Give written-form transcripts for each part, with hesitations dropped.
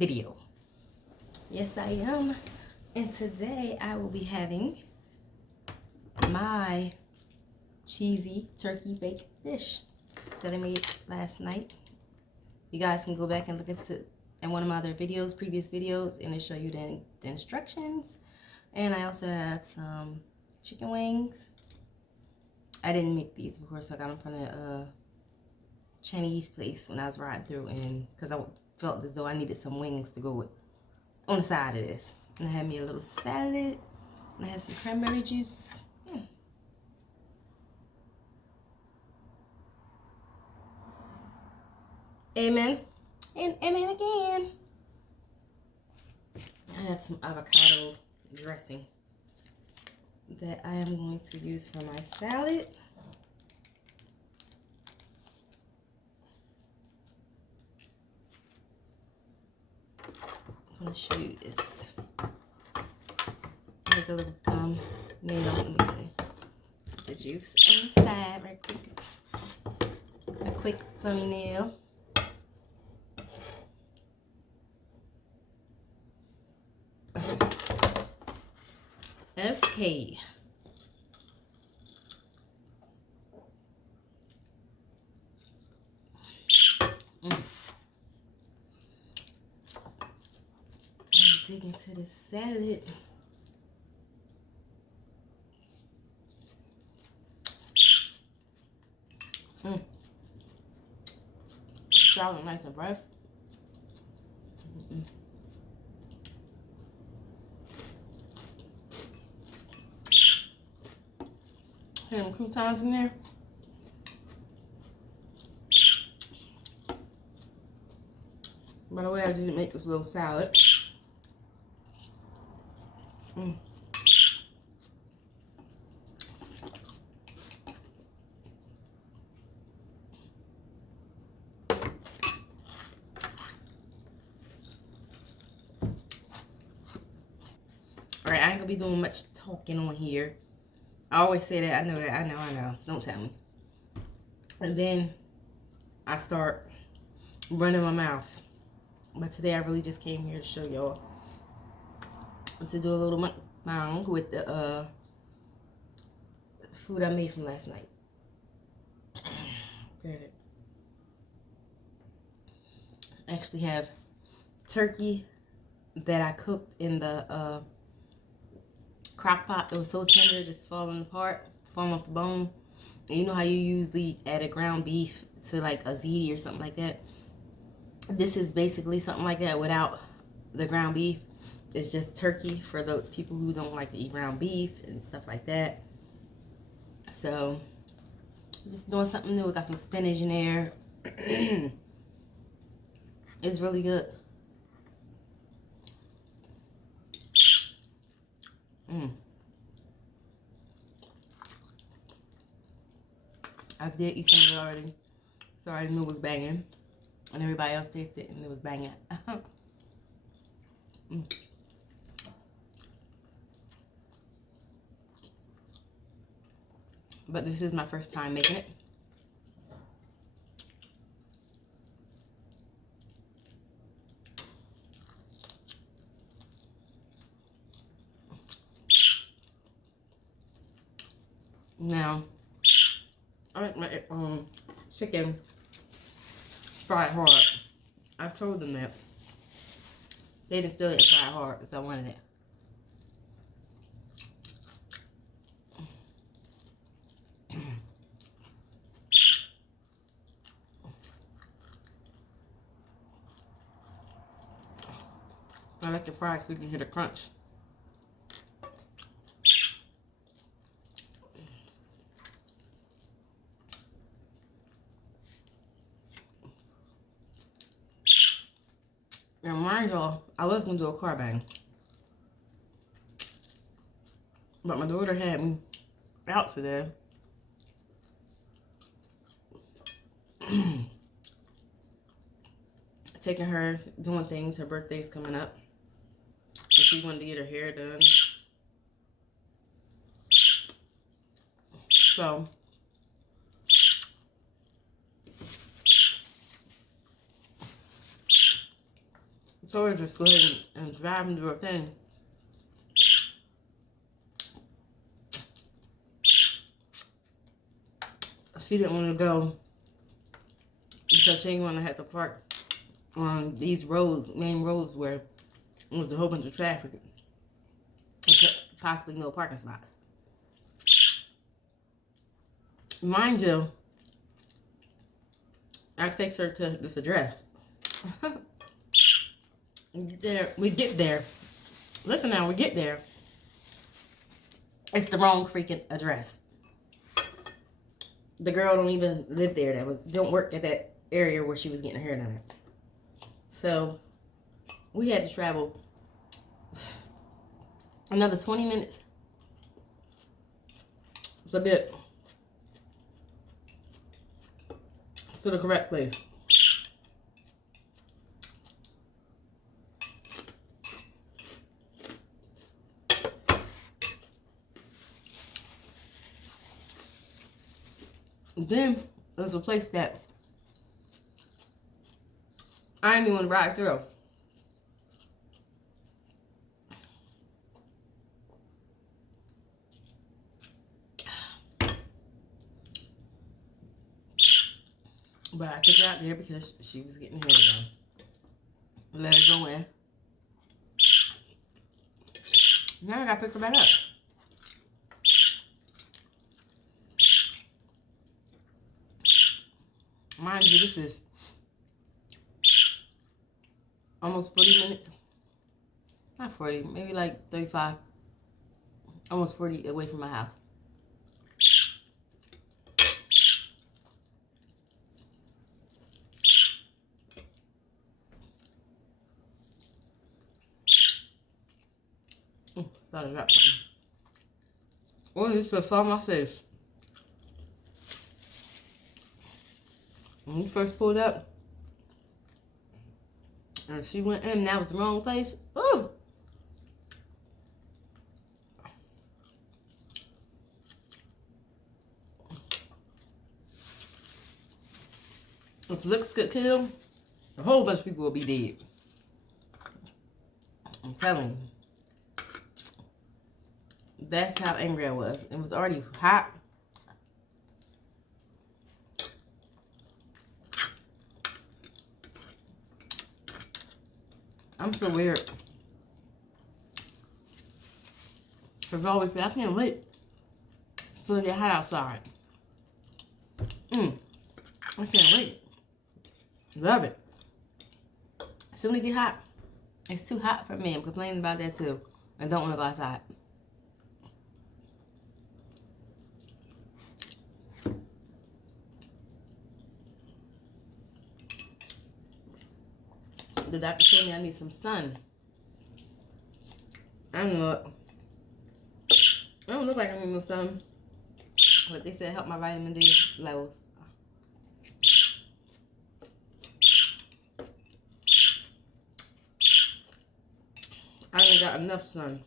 video. Yes, I am. And today I will be having my cheesy turkey baked dish that I made last night. You guys can go back and look into in one of my other videos, previous videos, and it'll show you the instructions. And I also have some chicken wings. I didn't make these, of course. I got them from the Chinese place when I was riding through, and because I felt as though I needed some wings to go with on the side of this. And I had me a little salad, and I had some cranberry juice. Amen. And amen again. I have some avocado dressing that I am going to use for my salad. I'm going to show you this. Make a little nail. Let me see. The juice on the side right quick. A quick plummy nail. Okay. Dig into the salad. Salad nice and fresh. Some croutons in there. By the way, I didn't make this little salad. Alright, I ain't gonna be doing much talking on here. I always say that. I know that. I know. Don't tell me. And then I start running my mouth. But today I really just came here to show y'all, to do a little mukbang with the food I made from last night. I actually have turkey that I cooked in the crock pot. It was so tender, just falling apart, falling off the bone. And you know how you usually add a ground beef to like a ziti or something like that? This is basically something like that without the ground beef. It's just turkey for the people who don't like to eat ground beef and stuff like that. So, just doing something new. We got some spinach in there. It's really good. I did eat some of it already, so I already knew it was banging. And everybody else tasted it and it was banging. But this is my first time making it. Now, I like my chicken fried hard. I told them that. They still didn't fry it hard because I wanted it. I like to fry so you can hear the crunch. Now mind y'all, I was gonna do a car bang, but my daughter had me out today. Taking her, doing things, her birthday's coming up. So she wanted to get her hair done. So told her just go ahead and drive and do her thing. She didn't want to go because she didn't want to have to park on these roads, main roads where it was a whole bunch of traffic and possibly no parking spots. Mind you, I takes her to this address. We get there. Listen now, we get there. It's the wrong freaking address. The girl don't even live there. Don't work at that area where she was getting her hair done at. So we had to travel another 20 minutes. It's a bit to the correct place. Then there's a place that I didn't even want to ride through. But I took her out there because she was getting her hair done. Let her go in. Now I gotta pick her back up. Mind you, this is almost 40 minutes. Not 40, maybe like 35. Almost 40 away from my house. Thought I dropped something. Oh, this just saw my face. When we first pulled up, and she went in, that was the wrong place. Ooh! If looks could kill, a whole bunch of people will be dead. I'm telling you. That's how angry I was. It was already hot. I'm so weird. Cause I always say I can't wait till it get hot outside. I can't wait. Love it. As soon as it get hot, it's too hot for me. I'm complaining about that too. I don't want to go outside. The doctor told me I need some sun. I don't know. I don't look like I need no sun. But they said help my vitamin D levels. I ain't got enough sun.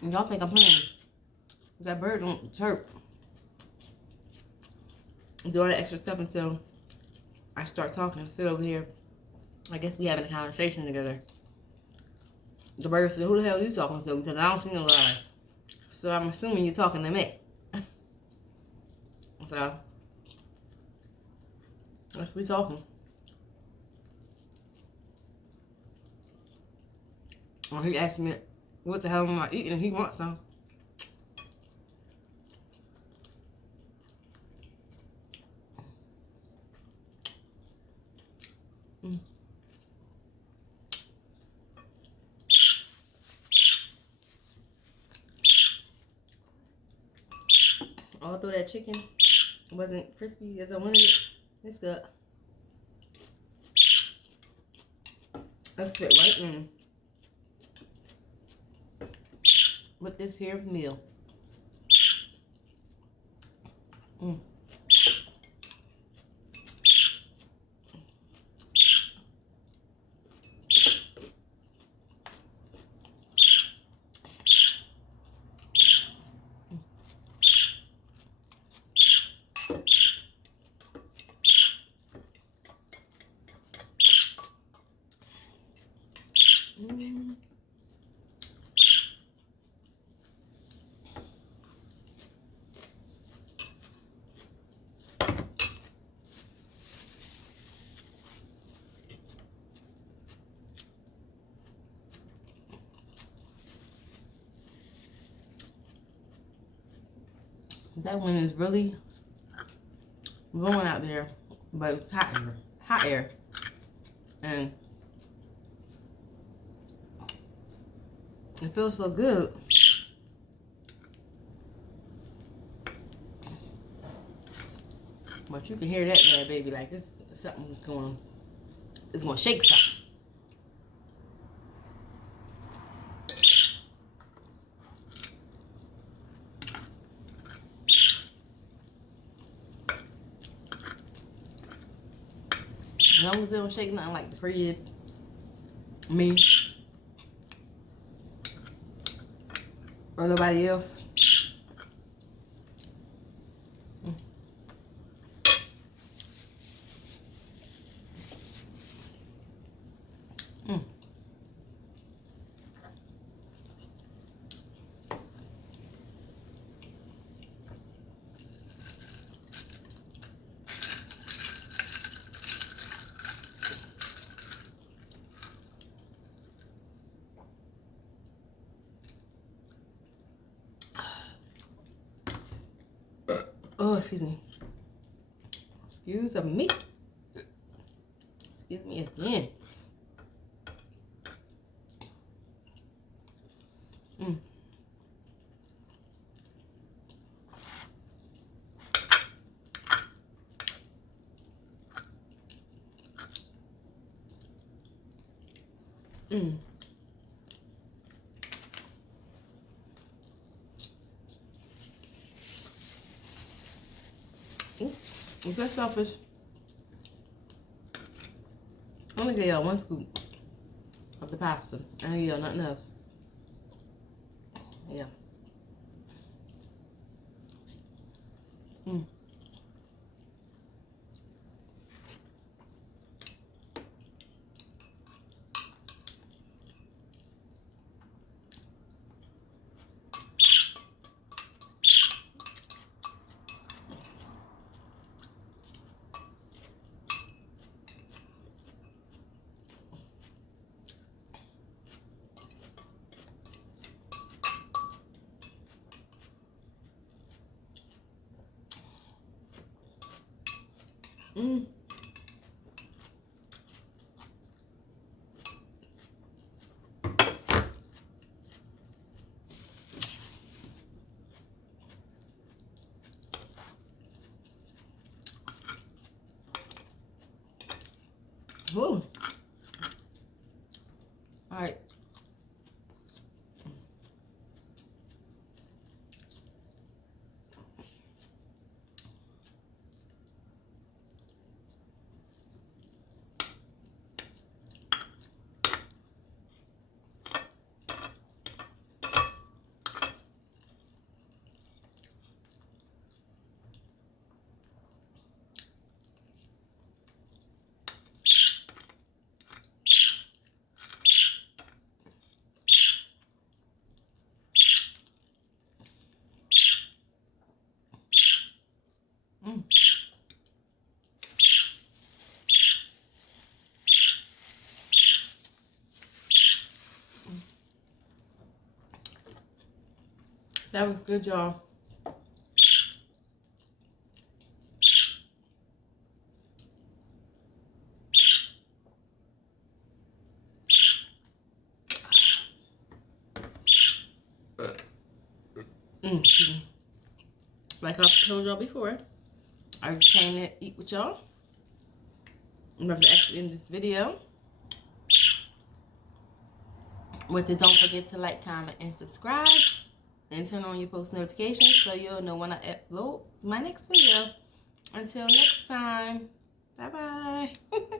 Y'all think I'm playing. That bird don't chirp. Do all that extra stuff until I start talking. Sit over here. I guess we having a conversation together. The bird said, who the hell are you talking to? Because I don't see no lie. So I'm assuming you're talking to me. So, let's be talking. Or he asked me, what the hell am I eating? And he wants some. Although that chicken wasn't crispy as I wanted it, it's good. Let's fit right in with this here meal. Mm. Mm. That one is really blowing out there, but it's hot air, and it feels so good. But you can hear that bad baby, like this something going, it's gonna shake something. As long as it don't shake nothing like the crib, me, or nobody else. Oh, excuse me. Excuse me. Excuse me again. Is that selfish? I'm gonna give y'all one scoop of the pasta. I ain't give y'all nothing else. Yeah. Whoa. All right. That was good, y'all. Like I told y'all before, I just came to eat with y'all. I'm about to actually end this video. Don't forget to like, comment, and subscribe. And turn on your post notifications so you'll know when I upload my next video. Until next time, bye-bye.